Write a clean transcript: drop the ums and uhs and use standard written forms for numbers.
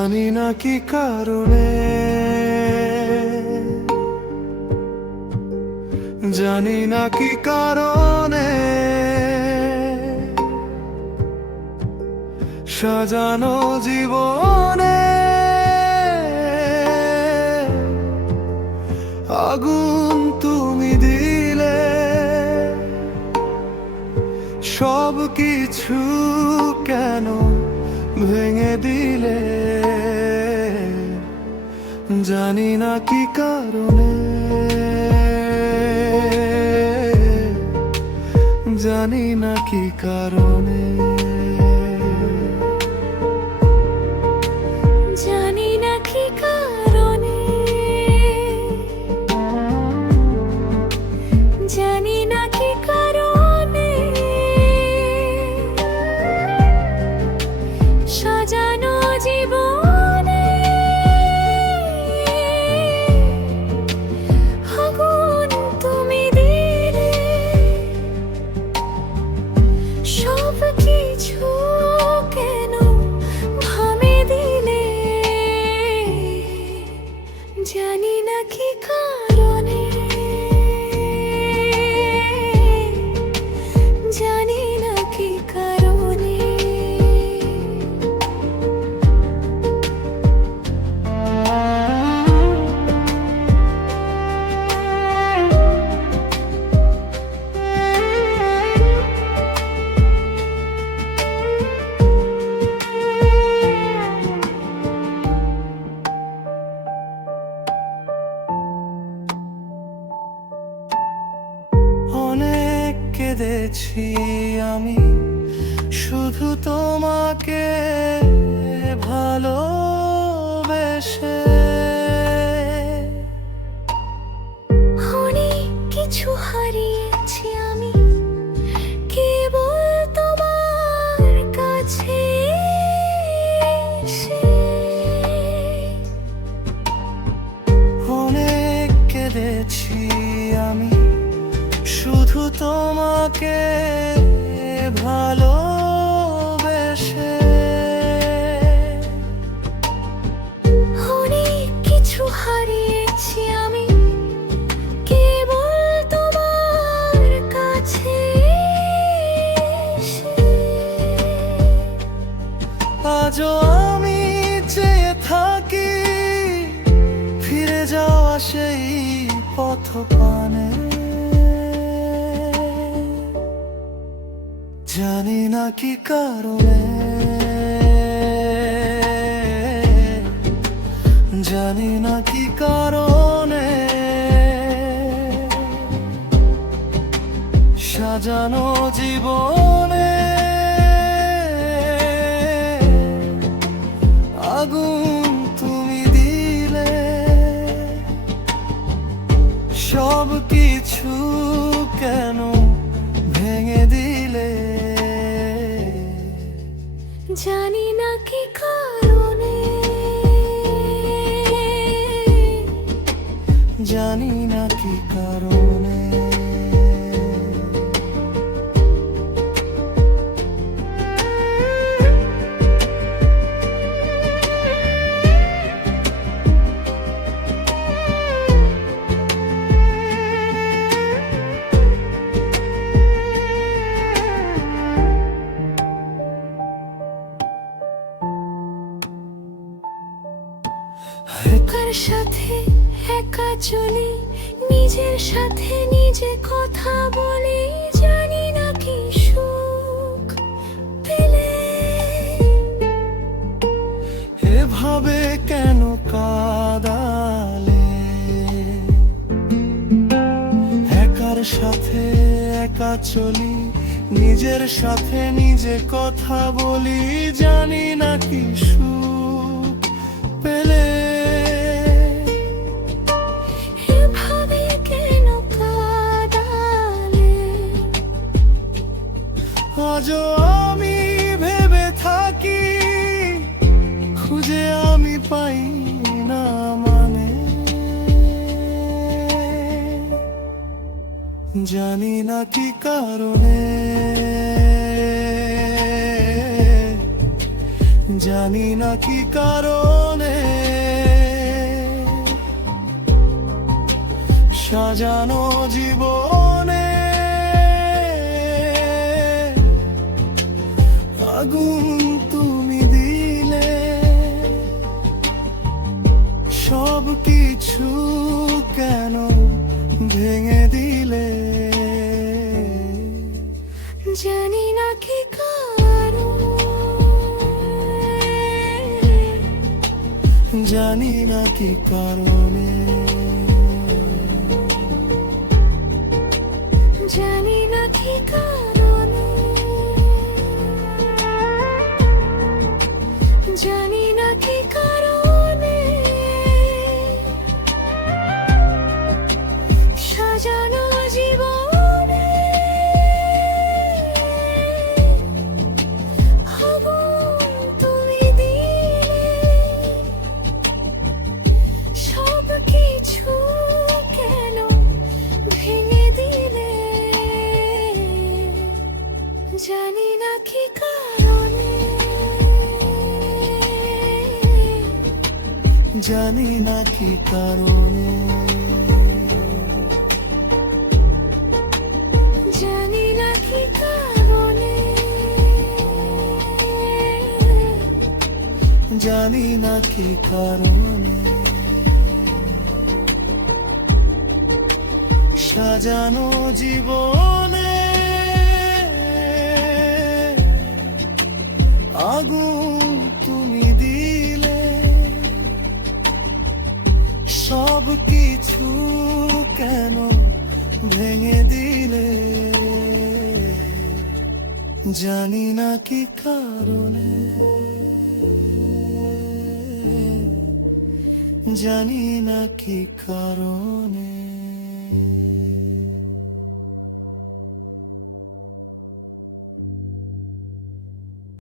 জানি না কি কারণে, জানি না কি কারণে সাজানো জীবনে আগুন তুমি দিলে, সব কিছু কেন ভেঙে দিলে, জানি না কি কারণে, জানি না কি কারণে, জানি না কি কারণে, জানি না কি কারণে সাজানো জীবনে আগুন তুমি দিলে, সব কিছু কেন থামে দিলে, জানি না কি কারণে, জানি না কি কারণে। অনেক কেঁদেছি আমি শুধু তোমাকে ভালোবেসে, অনেক কিছু হারিয়েছি আমি কেবল তোমার কাছে এসে। অনেক কেঁদেছি আমি শুধু তোমাকে ভালোবেসে, অনেক কিছু হারিয়েছি আমি কেবল তোমার কাছে এসে। আজও আমি চেয়ে থাকি ফিরে যাওয়া সেই পথ পানে, জানি না কি কারণে, জানি না কি কারণে সাজানো জীবনে আগুন তুমি দিলে, সব কিছু কেন ভেঙে দিলে, জানি না কি কারণে, জানি না কি কারণে। একার সাথে একা চলি, নিজের সাথে নিজে কথা বলি, জানি না কি সুখ পেলে, এভাবে কেন কাঁদালে, একার সাথে একা চলি, নিজের সাথে নিজে কথা বলি, জানি না কি সুখ পেলে, এভাবে কেন কাঁদালে, আজও আমি ভেবে থাকি খুঁজে আমি পাই না মানে, জানি না কি কারণে, জানি না কি কারণে সাজানো জীবনে আগুন তুমি দিলে, সব কিছু কেন ভেঙে দিলে? জানি না কি কারণ, জানি না কি কারণে, জানি না কি কারণে, জানি না কি কারণে সাজানো জীবনে আগুন তুমি দিলে, সব কিছু কেন ভেঙে দিলে? জানি না কি কারণে, জানি না কি কারণে, জানি না কি কারণে, জানি না কি কারণে সাজানো জীবনে আগুন তুমি দিলে, সব কিছু কেন ভেঙে দিলে? জানি না কি কারণে, জানি না কি কারণে।